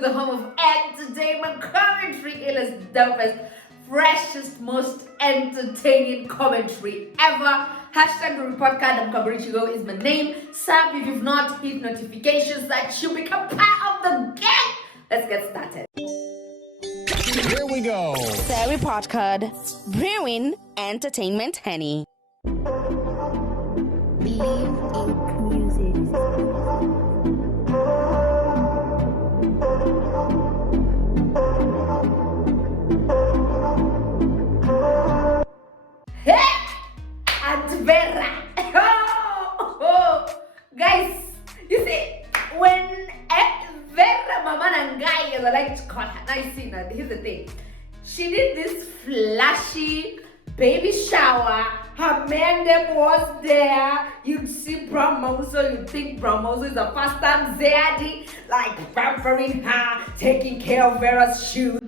the home of entertainment commentary. It is the best, freshest, most entertaining commentary ever. Hashtag TheReportCard and Kabrichigo is my name. Sub, if you've not hit notifications, that you become part of the gang. Let's get started. Here we go. TheReportCard, brewing entertainment honey. Believe in music. Hey! And Vera. Oh. Guys, you see, when Vera Mama Nangai, as I like to call her, now you see, now here's the thing. She did this flashy baby shower. Her man them was there. You'd see Brahmoso, you'd think Brahmoso is a first time Zaddy, like pampering her, taking care of Vera's shoes.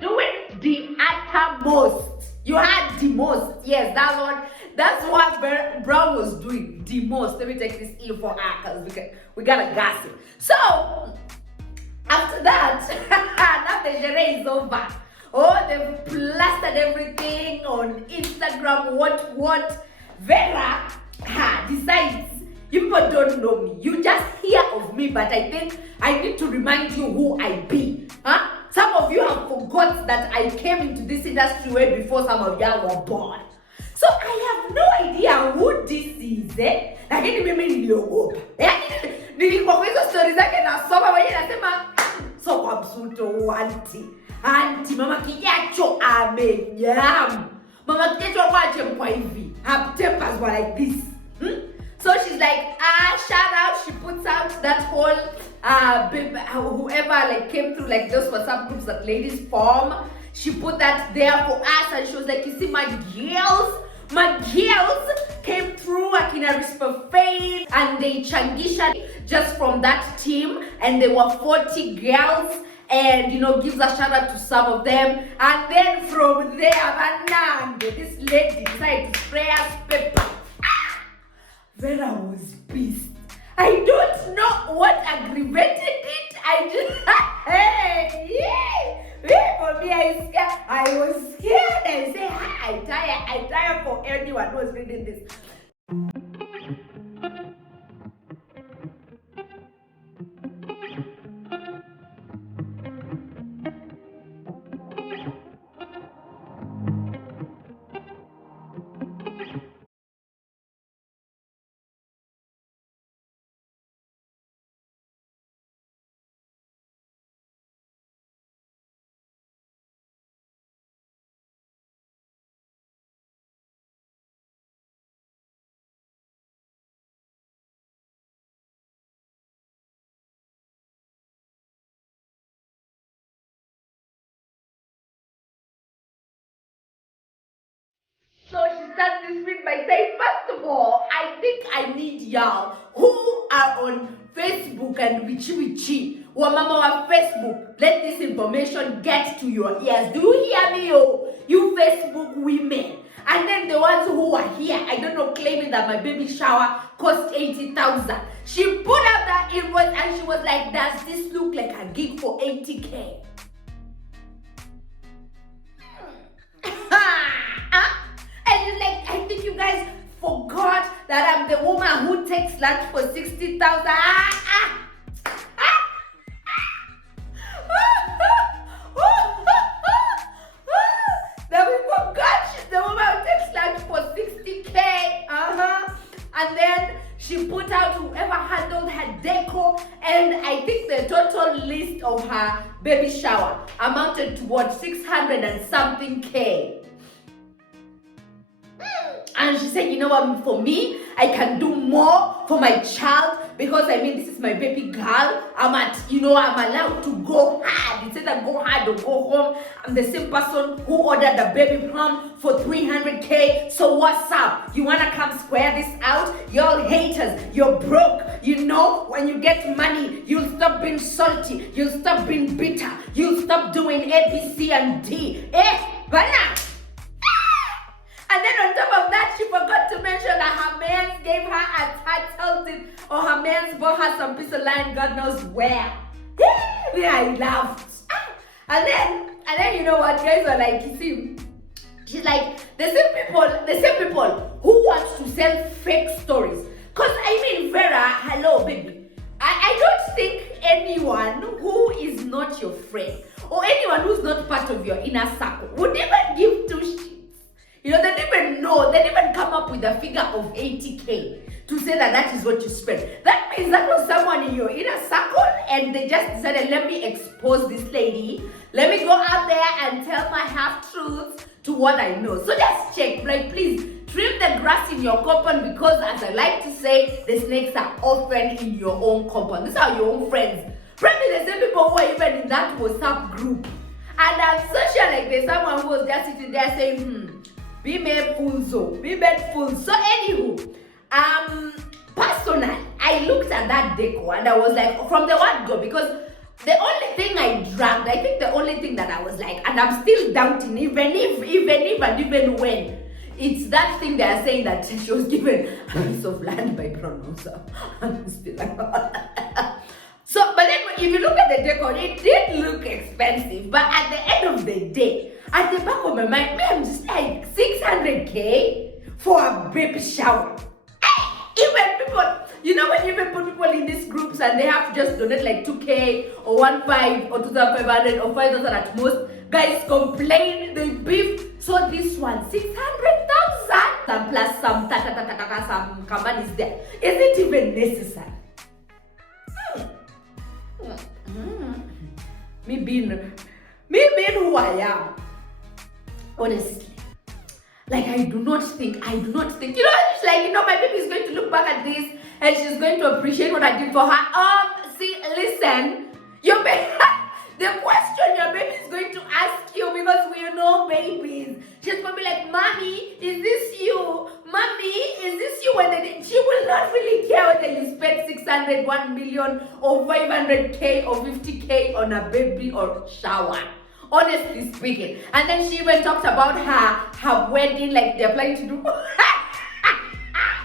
Doing the uttermost. You had the most. Yes, that's what Brown was doing. The most. Let me take this E for R because we gotta gossip. So after that, now the charade is over. Oh, they've plastered everything on Instagram. What? Vera decides. You people don't know me. You just hear of me, but I think I need to remind you who I be. Huh? Some of you have forgot that I came into this industry way before some of y'all were born. So I have no idea who this is, eh? Lakini mimi niliogopa. Nilikuwa kwa hizo stories zake nasoma wewe nasema so kwa msuto anti mama kijacho amenyam. Mama kijacho kwache mkwa hivi. Her tempers were like this. So she's like, shout out. She puts out that whole whoever like came through like those WhatsApp groups that ladies form. She put that there for us, and she was like, you see, my girls came through Akina Risper Faith, and they changisha just from that team, and there were 40 girls. And gives a shout out to some of them, and then from there, Manang, this lady decided to spray us paper. Vera was pissed. I don't know what aggravated it. I just for me, I was scared. I say, I tire for anyone who was reading this. So she starts this week by saying, first of all, I think I need y'all who are on Facebook and Wichi. Mama on Facebook, let this information get to your ears. Do you hear me, you Facebook women? And then the ones who are here, I don't know, claiming that my baby shower cost 80,000. She put out that invoice and she was like, does this look like a gig for 80K? I think you guys forgot that I'm the woman who takes lunch for 60,000. Then we forgot she's the woman who takes lunch for 60K. And then she put out whoever handled her deco, and I think the total list of her baby shower amounted to what, 600 and something K. And she said, you know what, for me, I can do more for my child because this is my baby girl. I'm allowed to go hard. It said that go hard or go home. I'm the same person who ordered the baby prom for 300K. So what's up? You wanna come square this out? Y'all haters, you're broke. When you get money, you'll stop being salty. You'll stop being bitter. You'll stop doing A, B, C, and D. Bana. And then on top of that, she forgot to mention that her man gave her a title deed, or her man bought her some piece of land, God knows where. Then I laughed. And then you know what, guys were like, you see, she's like, the same people who want to sell fake stories. Cause Vera, hello baby. I don't think anyone who is not your friend or anyone who's not part of your inner circle would even give two shits. They didn't even know, they didn't even come up with a figure of 80K to say that is what you spend. That means that was someone in your inner circle and they just decided, let me expose this lady. Let me go out there and tell my half-truths to what I know. So just check, please trim the grass in your compound because as I like to say, the snakes are often in your own compound. These are your own friends. Probably the same people who are even in that WhatsApp group. And I'm so sure there's someone who was just sitting there saying, be made fools, be made fools. So anywho, personally, I looked at that deco and I was like, from the word go, because the only thing I dragged, I think the only thing that I was like, and I'm still doubting, even when, it's that thing they are saying that she was given a piece of land by pronouncer. I'm still like, so, but then if you look at the decor, it did look expensive, but at the end of the day, at the back of my mind, I'm just like 600K for a baby shower. Even people, when you even put people in these groups and they have to just donate like 2K or 1.5 or 2,500 or 5,000 at most, guys complain, they beef. So this one, 600,000 and plus some some command is there. Is it even necessary? Me being who I am. Honestly, I do not think, it's like, my baby is going to look back at this and she's going to appreciate what I did for her. See, listen, your baby, the question your baby is going to ask you, because we know babies, she's going to be like, Mommy, is this you? Mommy, is this you? And she will not really care whether you spend 600, 1 million or 500K or 50K on a baby or shower. Honestly speaking. And then she even talked about her wedding, they're planning to do.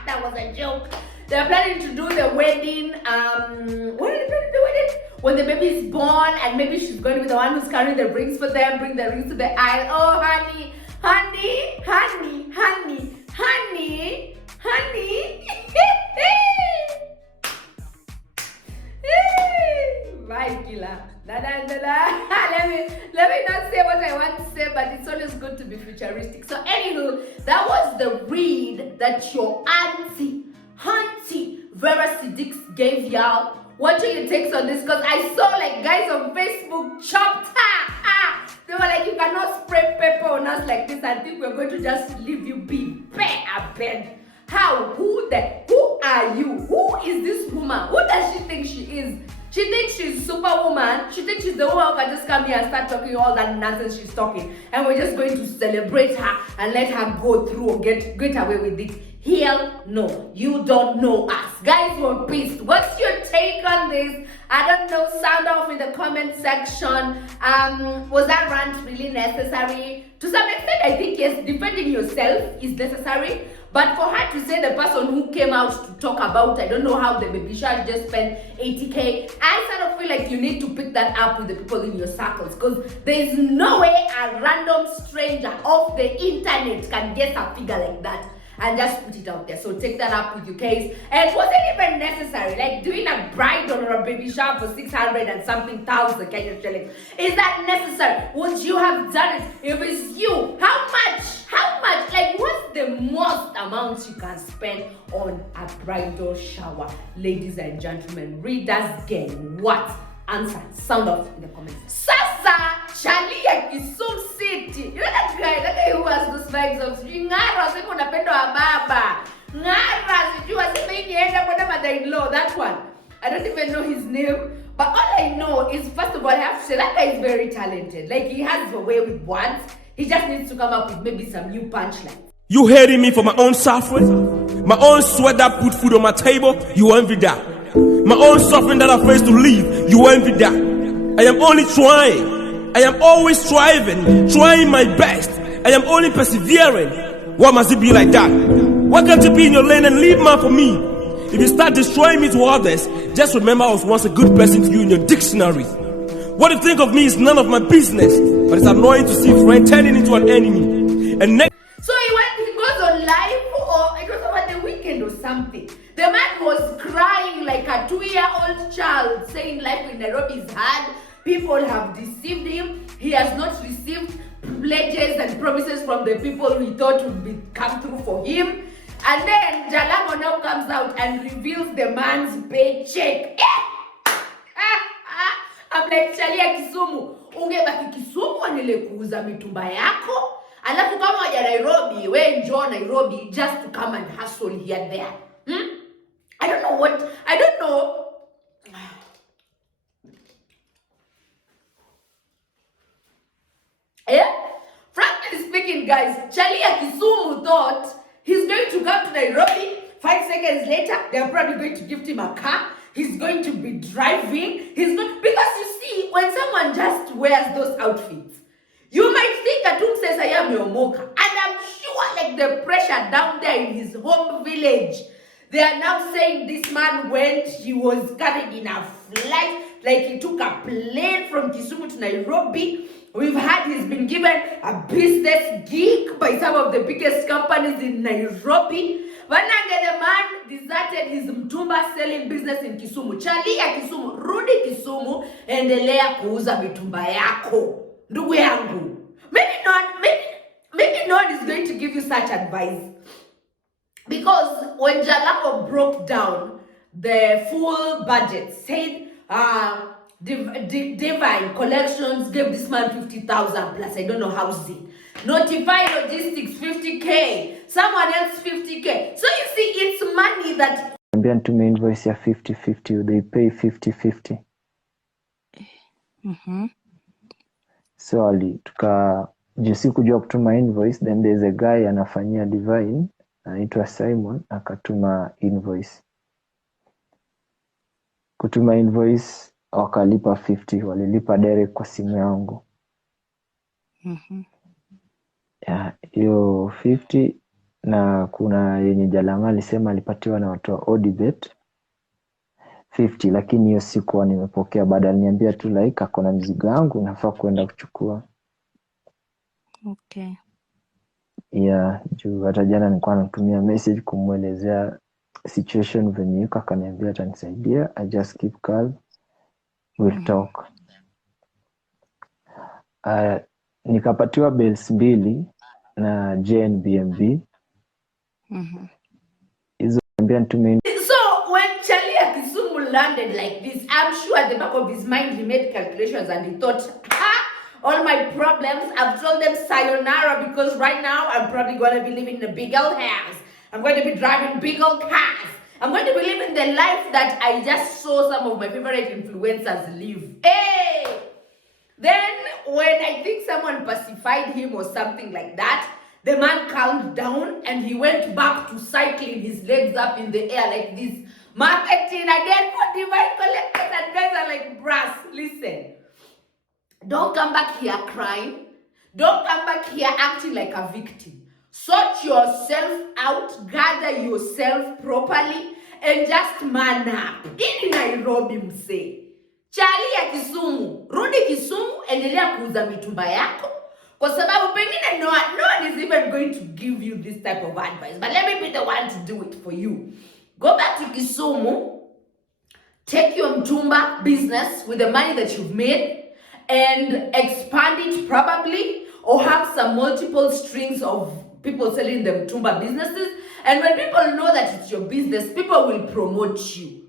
That was a joke. They're planning to do the wedding. When are they planning to do it? When the baby is born, and maybe she's going to be the one who's carrying the rings for them, bring the rings to the aisle. Oh, honey. My killer. Let me not say what I want to say, but it's always good to be futuristic. So anywho, that was the read that your auntie Vera Sidika gave y'all. What are your takes on this? Because I saw guys on Facebook chopped her. They were like, you cannot spray pepper on us like this. I think we're going to just leave you be bed. How? Who are you? Who is this woman? Who does she think she is? She thinks she's superwoman. She thinks she's the woman who can just come here and start talking all that nonsense she's talking. And we're just going to celebrate her and let her go through or get away with it. Hell no. You don't know us. Guys, we're pissed. What's your take on this? I don't know. Sound off in the comment section. Was that rant really necessary? To some extent, I think yes, defending yourself is necessary. But for her to say the person who came out to talk about, I don't know how the baby shower just spent 80K, I sort of feel like you need to pick that up with the people in your circles, because there's no way a random stranger off the internet can get a figure like that and just put it out there. So take that up with your case. And was it even necessary? Doing a bridal or a baby shower for 600 and something thousand Kenyan shillings. Is that necessary? Would you have done it if it's you? How much? What's the most amount you can spend on a bridal shower? Ladies and gentlemen, readers gang, what? Answer. Sound off in the comments. Sasa, Charlie at Kisumu City. You know that guy who has those vibes of ngara sema unapenda wa baba. Ngara sijui asema hii nienda kwa mother-in-law, that one. I don't even know his name, but all I know is, first of all, I have to say that guy is very talented. Like, he has a way with words. He just needs to come up with maybe some new punchlines. You hating me for my own suffering? My own sweat that put food on my table? You envy that. My own suffering that I face to live? You envy that. I am only trying. I am always striving, trying my best. I am only persevering. Why must it be like that? Why can't you be in your lane and leave man for me? If you start destroying me to others, just remember I was once a good person to you in your dictionary. What you think of me is none of my business, but it's annoying to see a friend turning into an enemy. And so he goes on live, or it was over the weekend or something. The man was crying like a 2-year-old child, saying life in Nairobi is hard. People have deceived him. He has not received pledges and promises from the people he thought would come through for him. And then Jalamo now comes out and reveals the man's paycheck. I'm like, Chalia Kisumu, ungebaki Kisumu anile kuuza mitumba yako. Alafu kama waja Nairobi, we njoo Nairobi just to come and hustle here and there. I don't know. Yeah? Frankly speaking, guys, Chalia Kisumu thought he's going to come to Nairobi. 5 seconds later, they're probably going to gift him a car. He's going to be driving. Because you see, when someone just wears those outfits, you might think Atum says I am your mocha. And I'm sure like the pressure down there in his home village, they are now saying this man he was carried in a flight, like he took a plane from Kisumu to Nairobi. We've had he's been given a business gig by some of the biggest companies in Nairobi. Vanange the man deserted his Mtumba selling business in Kisumu. Chalia Kisumu, rudi Kisumu, endelea kuuza mitumba yako. Ndugu yangu. Maybe no one is going to give you such advice. Because when Jalamo broke down the full budget, said Divine Collections gave this man 50,000 plus, I don't know how's it. Notify Logistics 50K, someone else 50K. So you see, it's money that Ntume invoice ya 50-50, they pay 50-50. So tuka kujua kutuma invoice, then there's a guy anafanyia Divine anaitwa Simon, akatuma invoice. Kutuma invoice wakalipa 50, walilipa direct kwa simu yangu. Hiyo 50, na kuna yenye Jalama alisema alipatiwa na watu wa Odibet 50, lakini hiyo sikuwa nimepokea. Baada aliniambia tu like akona mzigo wangu nafaa kwenda kuchukua. Okay. Juu hata jana nilikuwa natumia message kumuelezea situation venye yuko, akaniambia atanisaidia. I just keep calm, we'll talk. Nikapatiwa bills 2 na JNBMB. Hizo ambia ntume. So when Chalia Kisumu landed like this, I'm sure at the back of his mind he made calculations and he thought, all my problems, I've told them sayonara, because right now I'm probably going to be living in a big old house. I'm going to be driving big old cars. I'm going to be living the life that I just saw some of my favorite influencers live. Hey! Then when I think someone pacified him or something like that, the man calmed down and he went back to cycling his legs up in the air like this. Marketing again for Divine Collectors, and guys are like, brass, listen. Don't come back here crying. Don't come back here acting like a victim. Sort yourself out, gather yourself properly, and just man up. In Nairobi mse. Chalia Kisumu, rudi Kisumu, endelea kuuza mitumba yako. Kwa sababu pengine no one is even going to give you this type of advice. But let me be the one to do it for you. Go back to Kisumu, take your Mtumba business with the money that you've made, and expand it probably, or have some multiple strings of people selling the Mtumba businesses. And when people know that it's your business, people will promote you.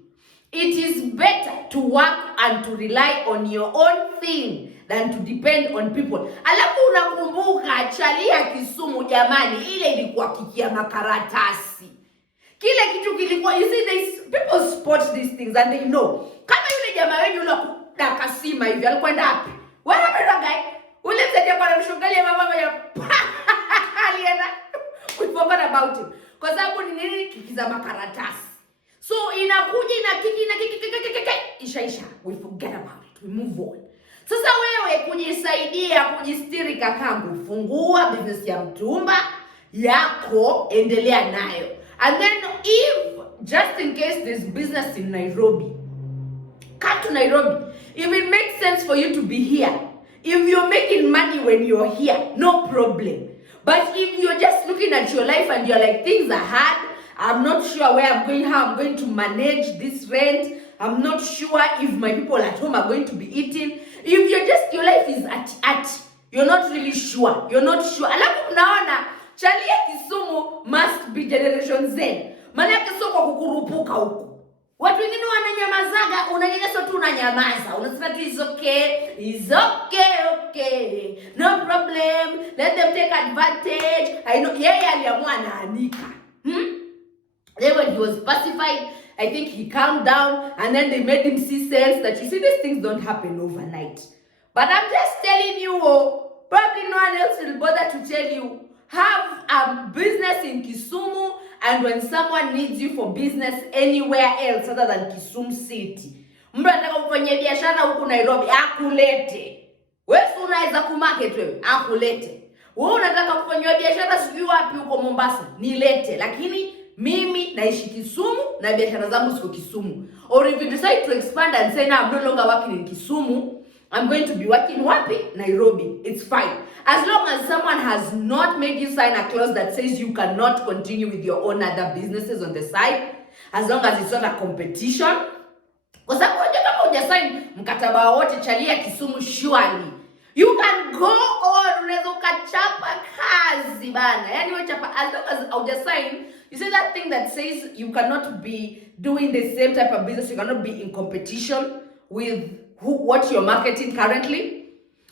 It is better to work and to rely on your own thing than to depend on people. Alafu unakumbuka chali ya Kisumu jamani, ile ilikuwa kiki ya makaratasi. Kile kitu kilikuwa, you see, people spot these things and they know. Kama yule jamaa wenyu ule Kasima hivi alikwenda wapi? Where are guy? Ule msaidia kwa mshungalia mama ya alienda. We forgot about him. Kwa sababu ni nini? Kikiza makaratasi. So inakuja isha. We forget about it. We move on. Sasa wewe kujisaidia, kujistiri kakangu, fungua business ya Mtumba yako, endelea nayo. And then if, just in case there's business in Nairobi, come to Nairobi. If it makes sense for you to be here, if you're making money when you're here, no problem. But if you're just looking at your life and you're like, things are hard, I'm not sure where I'm going, how I'm going to manage this rent, I'm not sure if my people at home are going to be eating. If you're just, your life is at you're not really sure. You're not sure. Alafu mnaona, chali ya Kisumu must be Generation Z. Manake soko kukurupuka huku. Watu wengine wananyamazaga, unanyanyaswa tu unanyamaza. Unasema tu it's okay. No problem. Let them take advantage. I know, yeye aliamua anaanika. Then when he was pacified, I think he calmed down and then they made him see sense that, you see, these things don't happen overnight. But I'm just telling you, probably no one else will bother to tell you. Have a business in Kisumu, and when someone needs you for business anywhere else other than Kisumu City, mtu anataka kufanya biashara huku Nairobi, akulete. Wewe unaweza kumarket wewe, akulete. Wewe unataka kufanya biashara sijui wapi huko Mombasa, nilete. Lakini mimi naishi Kisumu na biashara zangu siko Kisumu. Or if you decide to expand and say, now I'm no longer working in Kisumu, I'm going to be working wapi? Nairobi. It's fine. As long as someone has not made you sign a clause that says you cannot continue with your own other businesses on the side, as long as it's not a competition. Kwa sababu kama hujasign mkataba wote chali ya Kisumu, surely you can go on, unaweza ukachapa kazi bana. Yani wewe chapa, as long as hujasign, you say that thing that says you cannot be doing the same type of business, you cannot be in competition with what you're marketing currently.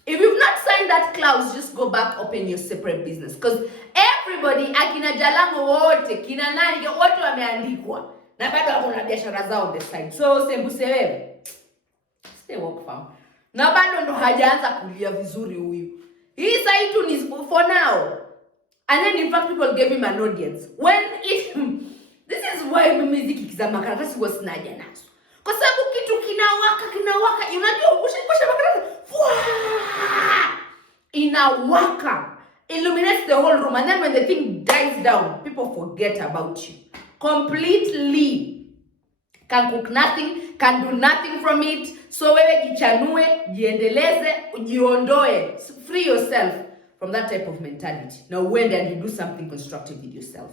If you've not signed that clause, just go back, open your separate business. Because everybody, akina Jalango wote, kina nani, wote wameandikwa. Na bado wakona biashara zao on the side. So, sembuse wewe, stay work farm. Na bado ndo hajaanza kulia vizuri huyu. Hii saitu ni for now. And then in fact, people gave him an audience. When this is why miziki kiza makaratasi was sinaja naso. Kwa sababu kitu kinawaka, unajua ukisha makaratasi, inawaka, illuminates the whole room, and then when the thing dies down, people forget about you completely. Can cook nothing, can do nothing from it. So wewe jichanue, jiendeleze, jiondoe, free yourself from that type of mentality. Now when then you do something constructive with yourself.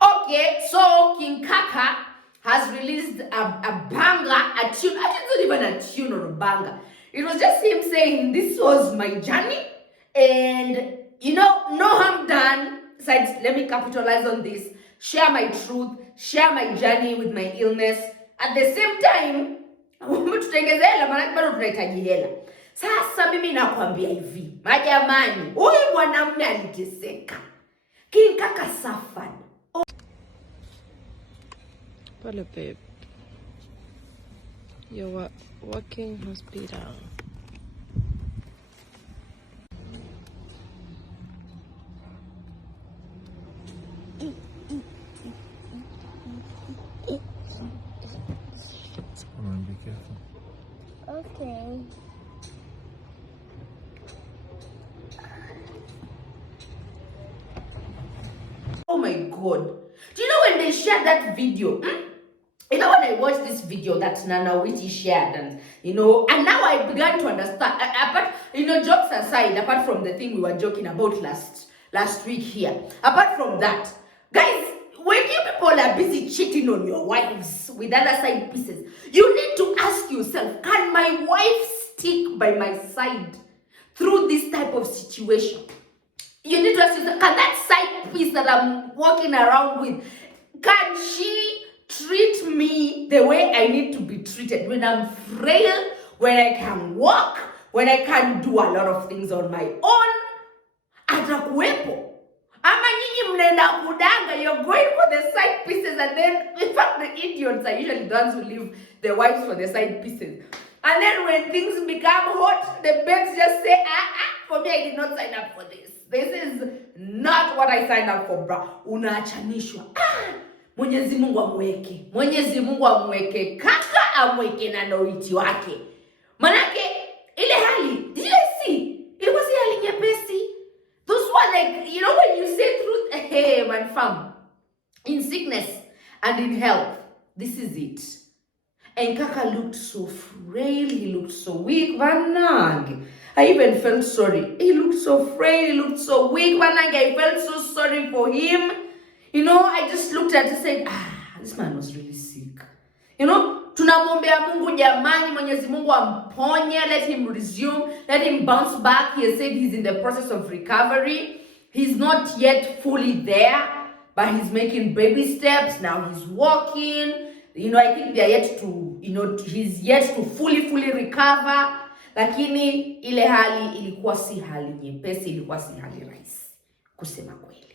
Okay, so King Kaka has released a banger, a tune. Actually, not even a tune or a banger. It was just him saying, this was my journey. And, you know, no harm done. Besides, let me capitalize on this. Share my truth. Share my journey with my illness. At the same time, tutengeze hela, maana bado tunahitaji hela. Sasa mimi nakwambia hivi, majamani, huyu mwanamume aliteseka. King Kaka suffered. Hello, babe. You're working hospital. Be careful. Okay. Oh my God. Do you know when they shared that video? You know, when I watched this video that Nana Witty shared, and you know, and now I began to understand. Apart, you know, jokes aside, apart from the thing we were joking about last week here, apart from that, guys, when you people are busy cheating on your wives with other side pieces, you need to ask yourself, can my wife stick by my side through this type of situation? You need to ask yourself, can that side piece that I'm walking around with, can she treat me the way I need to be treated when I'm frail, when I can walk, when I can't do a lot of things on my own, atakuwepo. Ama nyinyi mnaenda kudanga, you're going for the side pieces, and then, in fact, the idiots are usually the ones who leave their wives for the side pieces. And then when things become hot, the babes just say, for me, I did not sign up for this. This is not what I signed up for, bro. Unaachanishwa. Mwenyezi Mungu amweke. Mwenyezi Mungu amweke. Kaka amweke na noiti wake. Manake, ile hali, did you see? It was hali nyepesi. Those were like, you know, when you say truth, hey, man, fam, in sickness and in health, this is it. And Kaka looked so frail, he looked so weak, Vanang. I even felt sorry. He looked so frail, he looked so weak, Vanang. I felt so sorry for him. You know, I just looked at it and said, this man was really sick. You know, tunamwombea Mungu jamani, Mwenyezi Mungu amponye, let him resume, let him bounce back. He has said he's in the process of recovery. He's not yet fully there, but he's making baby steps. Now he's walking. You know, I think they are yet to, you know, he's yet to fully recover. Lakini ile hali ilikuwa si hali nyepesi, ilikuwa si hali rahisi kusema kweli.